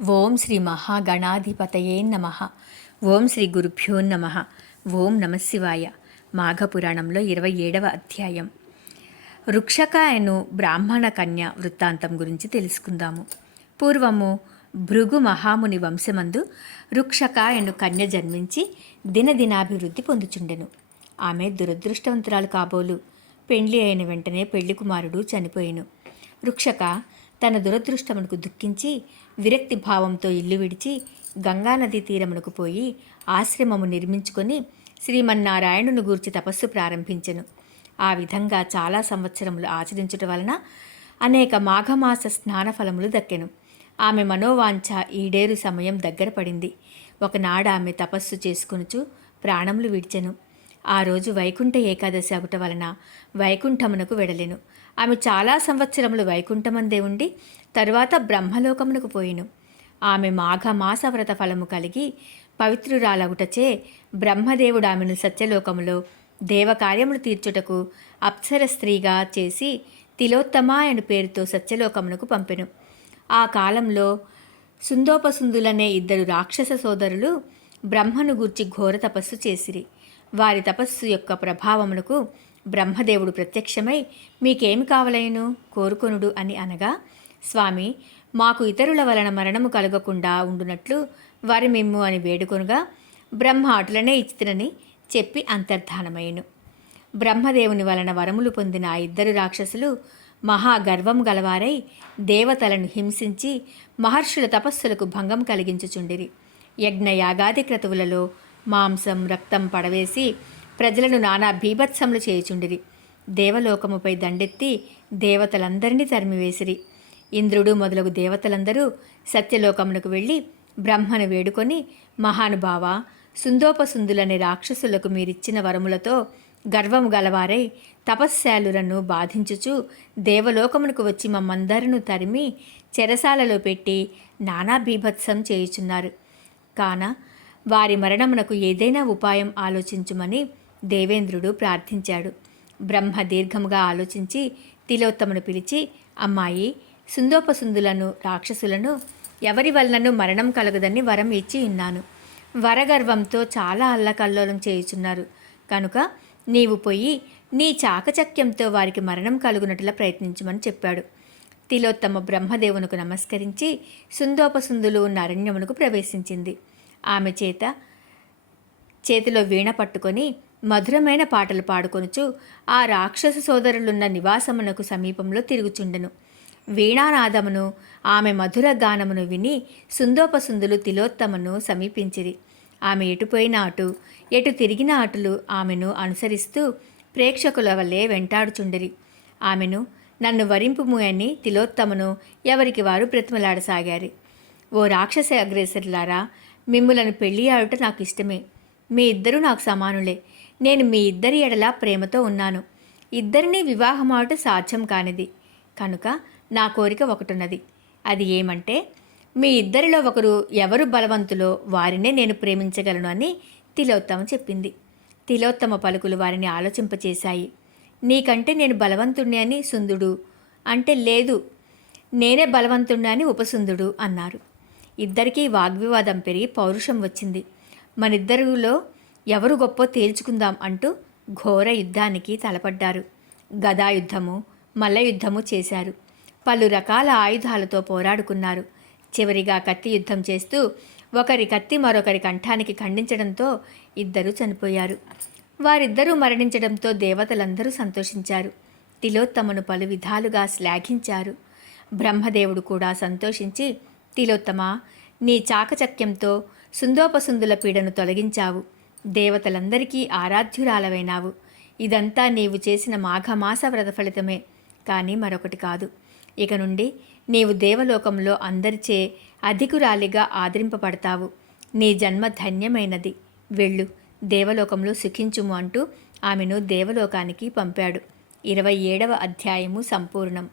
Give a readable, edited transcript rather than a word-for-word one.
ఓం శ్రీ మహాగణాధిపతయే నమ. ఓం శ్రీ గురుభ్యో నమ. ఓం నమశివాయ. మాఘపురాణంలో 27వ అధ్యాయం. రుక్షకాయను బ్రాహ్మణ కన్య వృత్తాంతం గురించి తెలుసుకుందాము. పూర్వము భృగు మహాముని వంశమందు రుక్షకాయను కన్య జన్మించి దినదినాభివృద్ధి పొందుచుండెను. ఆమె దురదృష్టవంతురాలు కాబోలు. పెండ్లి అయిన వెంటనే పెళ్లి కుమారుడు చనిపోయెను. రుక్షక తన దురదృష్టమునకు దుఃఖించి విరక్తి భావంతో ఇల్లు విడిచి గంగానదీ తీరమునకు పోయి ఆశ్రమము నిర్మించుకొని శ్రీమన్నారాయణుని గూర్చి తపస్సు ప్రారంభించెను. ఆ విధంగా చాలా సంవత్సరములు ఆచరించుట వలన అనేక మాఘమాస స్నాన ఫలములు దక్కెను. ఆమె మనోవాంఛ ఈడేరు సమయం దగ్గర పడింది. ఒకనాడు ఆమె తపస్సు చేసుకొనుచు ప్రాణములు విడిచెను. ఆ రోజు వైకుంఠ ఏకాదశి అగుట వలన వైకుంఠమునకు వెడలెను. ఆమె చాలా సంవత్సరములు వైకుంఠమందే ఉండి తరువాత బ్రహ్మలోకమునకు పోయిను. ఆమె మాఘమాస వ్రత ఫలము కలిగి పవిత్రురాలగుటచే బ్రహ్మదేవుడు ఆమెను సత్యలోకములో దేవకార్యములు తీర్చుటకు అప్సర స్త్రీగా చేసి తిలోత్తమ అను పేరుతో సత్యలోకమునకు పంపెను. ఆ కాలంలో సుందోపసుందులనే ఇద్దరు రాక్షస సోదరులు బ్రహ్మను గూర్చి ఘోర తపస్సు చేసిరి. వారి తపస్సు యొక్క ప్రభావమునకు బ్రహ్మదేవుడు ప్రత్యక్షమై మీకేమి కావలేను కోరుకొనుడు అని అనగా, స్వామి, మాకు ఇతరుల వలన మరణము కలగకుండా ఉండునట్లు వారి మిమ్ము అని వేడుకొనుగా బ్రహ్మ అటులనే ఇచ్చితనని చెప్పి అంతర్ధానమయ్యను. బ్రహ్మదేవుని వలన వరములు పొందిన ఆ ఇద్దరు రాక్షసులు మహాగర్వం గలవారై దేవతలను హింసించి మహర్షుల తపస్సులకు భంగం కలిగించుచుండిరి. యజ్ఞయాగాది క్రతువులలో మాంసం రక్తం పడవేసి ప్రజలను నానా బీభత్సములు చేయుచుండిరి. దేవలోకముపై దండెత్తి దేవతలందరినీ తరిమివేసిరి. ఇంద్రుడు మొదలగు దేవతలందరూ సత్యలోకమునకు వెళ్ళి బ్రహ్మను వేడుకొని, మహానుభావ, సుందోపసుందులనే రాక్షసులకు మీరిచ్చిన వరములతో గర్వము గలవారై తపశ్శాలులను బాధించుచు దేవలోకమునకు వచ్చి మమ్మందరను తరిమి చెరసాలలో పెట్టి నానా బీభత్సం చేయుచున్నారు. కాన వారి మరణమునకు ఏదైనా ఉపాయం ఆలోచించుమని దేవేంద్రుడు ప్రార్థించాడు. బ్రహ్మ దీర్ఘముగా ఆలోచించి తిలోత్తమును పిలిచి, అమ్మాయి, సుందోపసుందులను రాక్షసులను ఎవరి వలనను మరణం కలగదని వరం ఇచ్చి ఉన్నాను. వరగర్వంతో చాలా అల్లకల్లోలం చేయుచున్నారు కనుక నీవు పోయి నీ చాకచక్యంతో వారికి మరణం కలుగునట్లా ప్రయత్నించమని చెప్పాడు. తిలోత్తమ బ్రహ్మదేవునకు నమస్కరించి సుందోపసుందులు ఉన్న అరణ్యమునకు ప్రవేశించింది. ఆమె చేతిలో వీణ పట్టుకొని మధురమైన పాటలు పాడుకొనుచు ఆ రాక్షస సోదరులున్న నివాసమునకు సమీపంలో తిరుగుచుండెను. వీణానాదమును ఆమె మధుర గానమును విని సుందోపసుందులు తిలోత్తమను సమీపించిరి. ఆమె ఎటుపోయిన అటు ఎటు తిరిగిన అటులు ఆమెను అనుసరిస్తూ ప్రేక్షకుల వల్లే వెంటాడుచుండిరి. ఆమెను నన్ను వరింపుము అని తిలోత్తమను ఎవరికి వారు బ్రతిమలాడసాగారు. ఓ రాక్షస అగ్రేసరులారా, మిమ్ములను పెళ్లి ఆడుట నాకు ఇష్టమే. మీ ఇద్దరూ నాకు సమానులే. నేను మీ ఇద్దరి ఎడల ప్రేమతో ఉన్నాను. ఇద్దరినీ వివాహమాడుట సాధ్యం కానిది కనుక నా కోరిక ఒకటున్నది. అది ఏమంటే, మీ ఇద్దరిలో ఒకరు ఎవరు బలవంతులో వారినే నేను ప్రేమించగలను అని తిలోత్తమ చెప్పింది. తిలోత్తమ పలుకులు వారిని ఆలోచింపచేశాయి. నీకంటే నేను బలవంతుణ్ణి అని సుందుడు అంటే, లేదు, నేనే బలవంతుణ్ణి అని ఉపసుందుడు అన్నారు. ఇద్దరికీ వాగ్వివాదం పెరిగి పౌరుషం వచ్చింది. మనిద్దరిలో ఎవరు గొప్ప తేల్చుకుందాం అంటూ ఘోర యుద్ధానికి తలపడ్డారు. గదాయుద్ధము, మల్లయుద్ధము చేశారు. పలు రకాల ఆయుధాలతో పోరాడుకున్నారు. చివరిగా కత్తి యుద్ధం చేస్తూ ఒకరి కత్తి మరొకరి కంఠానికి ఖండించడంతో ఇద్దరూ చనిపోయారు. వారిద్దరూ మరణించడంతో దేవతలందరూ సంతోషించారు. తిలోత్తమను పలు విధాలుగా శ్లాఘించారు. బ్రహ్మదేవుడు కూడా సంతోషించి, తిలోత్తమ, నీ చాకచక్యంతో సుందోపసుందుల పీడను తొలగించావు. దేవతలందరికీ ఆరాధ్యురాలవైనావు. ఇదంతా నీవు చేసిన మాఘమాస వ్రత ఫలితమే, కానీ మరొకటి కాదు. ఇక నుండి నీవు దేవలోకంలో అందరిచే అధికురాలిగా ఆదరింపబడతావు. నీ జన్మ ధన్యమైనది. వెళ్ళు, దేవలోకంలో సుఖించుము అంటూ ఆమెను దేవలోకానికి పంపాడు. 27వ అధ్యాయము సంపూర్ణం.